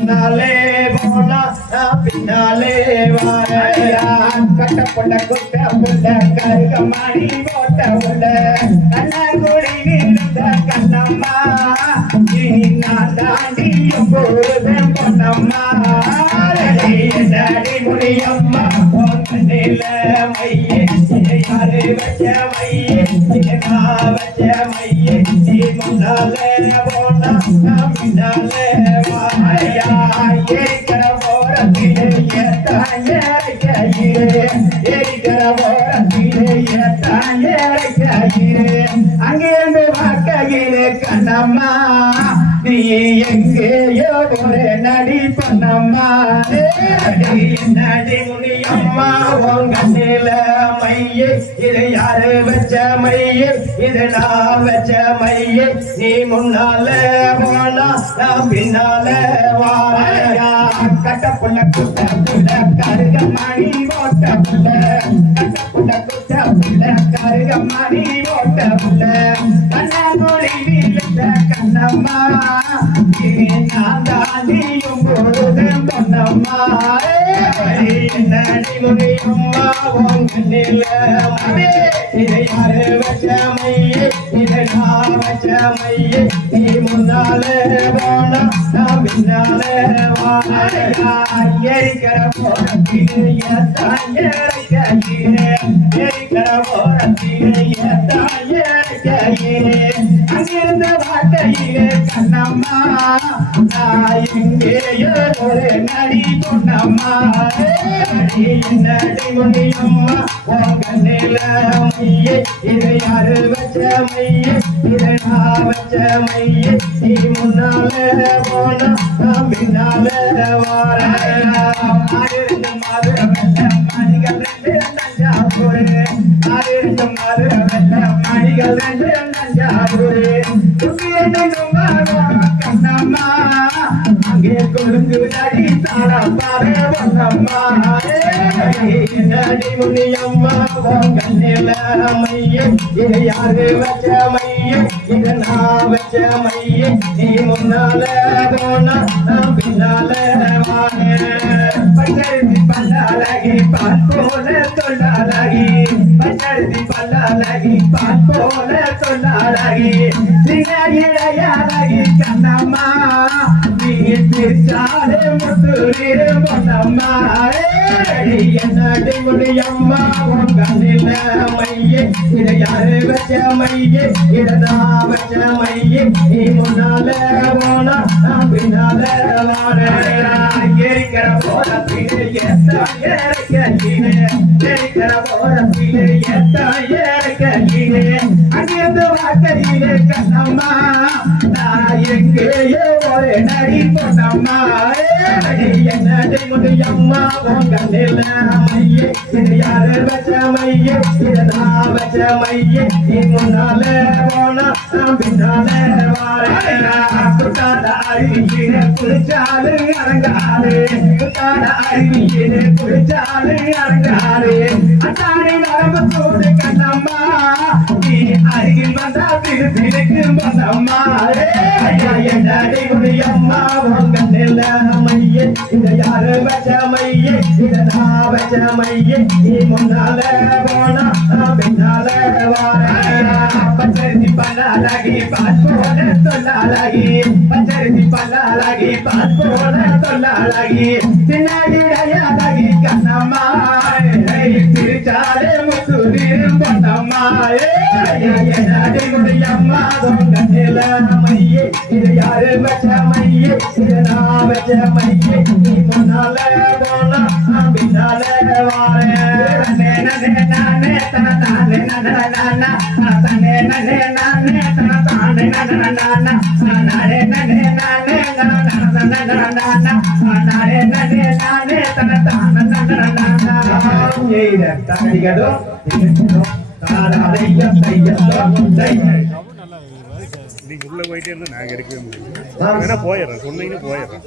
பின்னாலே போனா நான் பின்னாலே வாரையா கட்டப்பட்ட குட்ட புள்ள கருகமணி போட்ட புள்ள. கண்ண குடி நின்ற கண்ணம்மா இனி நான் தாண்டி போடுவேன் பொன்னம்மா. டாடி முடியம்மா? பொன்னில மையே இதை யாரு வச்ச மையே இதை நான் வச்ச மையே. நீ முன்னாலே போனா நான் பின்னாலே ஓரத்திலே அங்கிருந்து வாக்கையிலே கண்ணம்மா நீ எங்கேயோ ஒரு நடி பண்ணம்மா நடி அம்மா உங்க நில மையே இது யாரு வச்ச மையே? இது நான் வச்ச மையே நீ முன்னால போனா நான் பின்னால வாரையா? கட்ட புள்ள குட்ட புள்ள கருக மணி கருக புள்ள கண்ணா மொழி வீழ்ந்த கண்ணம்மா. நான் தாண்டியும் பொழுது பொன்னம்மா. என்னடி இதை யாரு வச்ச எரிக்கிற போறத்திலே எரிக்கிற போறத்திலே அங்கிருந்த வார்த்தையிலே கண்ணம்மா நான் எங்கேயோ ஒரு நடி நடி முடியம்மா உங்க இதை யாரு வச்ச மையே வச்ச மையே நீ போனா நான் பின்னாலே வாரேன் ஆயிரத்து மதுரை வெள்ளம் மணிகள் ரெண்டு தஞ்சாவூர் ஆயிரத்து மதுரை வெள்ளம் மணிகள் ரெண்டு தஞ்சாவூர் கண்ணம்மா அங்கே கொழுந்து நடி தாடா பாரு பொன்னம்மா நடி முனியம்மா உங்க நிலைமையே இதை யாரு வச்ச மையே நான் மையே நீ முன்னால போனா நான் பின்னால வானேன் பஞ்சருத்தி பல்லாலகி பால் போல தொல்லாலகி. பஞ்சருத்தி பல்லாலகி பால் போல தொல்லாலகி. சிங்கையாலகி கண்ணம்மா நீ திருச்சாலே முத்துரே என்னடி முடியம்மா உங்க நிலைமையே இதை யாரு வச்ச மையே? இததான் வச்ச மையே. நீ முன்னால போனா நான் பின்னால அங்கிருந்து வார்த்தையிலே கண்ணம்மா நான் எங்கேயோ ஒரு நடி பொன்னம்மா என்னடி முடியம்மா உங்க நிலைமையே இது யாரு வச்ச மையே இது நான் வச்ச மையே நீ முன்னால போனா நான் பின்னால வாரேன் குளிச்சாலு அருகில் வந்தா உங்க இந்த யாரு மையே இத நான் வச்ச மையே நீ முன்னால போனா நான் பின்னால பச்சரிசி பல்லாலகி பாற்போன தொல்லாலகி பச்சரிசி பல்லாலகி பாற்போன தொல்லாலகி சின்னகிடையாலகி கண்ணம்மா திருச்சாலே முத்துதிரும் பொன்னம்மா என்னடி முடியம்மா இது யாரு வச்ச மையே? இது நான் வச்ச மையே. நீ முன்னால போனா பின்னால நீங்க உள்ள போயிட்டே இருந்தா நாங்க எடுக்கவே முடியும் வேணா போயிடுறேன் சொன்னீங்கன்னா போயிடுறேன்